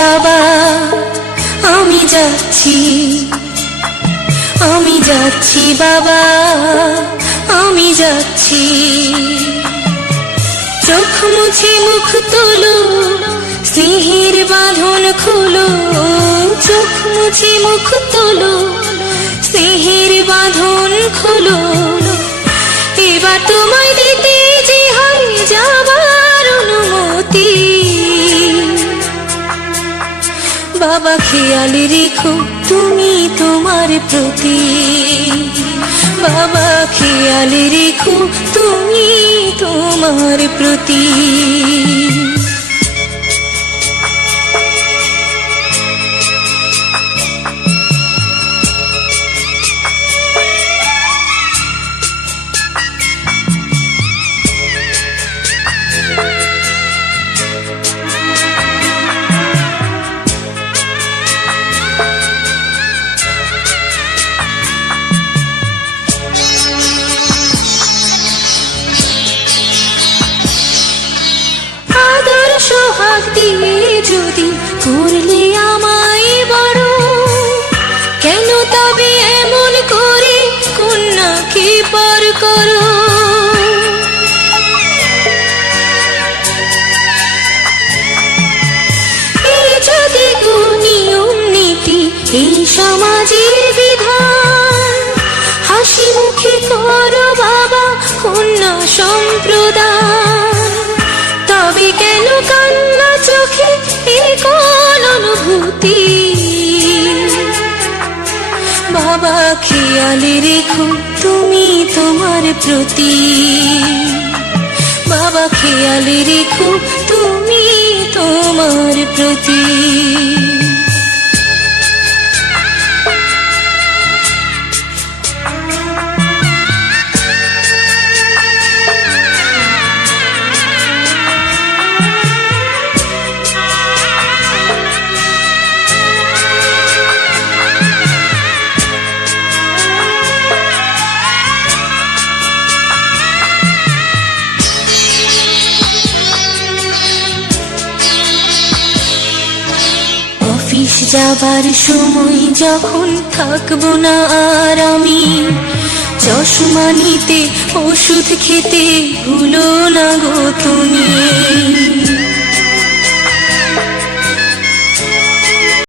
বাবা, আমি যাচ্ছি, আমি যাচ্ছি বাবা, আমি যাচ্ছি। চোখ মুছে মুখ তোলো, স্নেহের বাঁধন খুলো। চোখ মুছে মুখ তোলো, স্নেহের বাঁধন খুলো। এবার তোমায় দিতে যে হয় যাবার অনুমতি। বাবা খেয়াল রেখো তুমি তোমার প্রতি। বাবা খেয়াল রেখো তুমি তোমার প্রতি। সোহাগ দিয়ে যদি করলে আমায় বড়, কেন তবে এমন করে কন্যাকে পর করো। এই যদি নিয়ম নীতি এই সমাজের বিধান, হাসি মুখে করো বাবা কন্যা সম্প্রদান। তবে কেন কান্না চোখে এ কোন অনুভূতি। বাবা খেয়াল রেখো তুমি তোমার প্রতি। বাবা খেয়াল রেখো তুমি তোমার প্রতি। অফিস যাবার সময় যখন থাকবো না আর আমি, চশমা নিতে ওষুধ খেতে ভুলো না গো তুমি।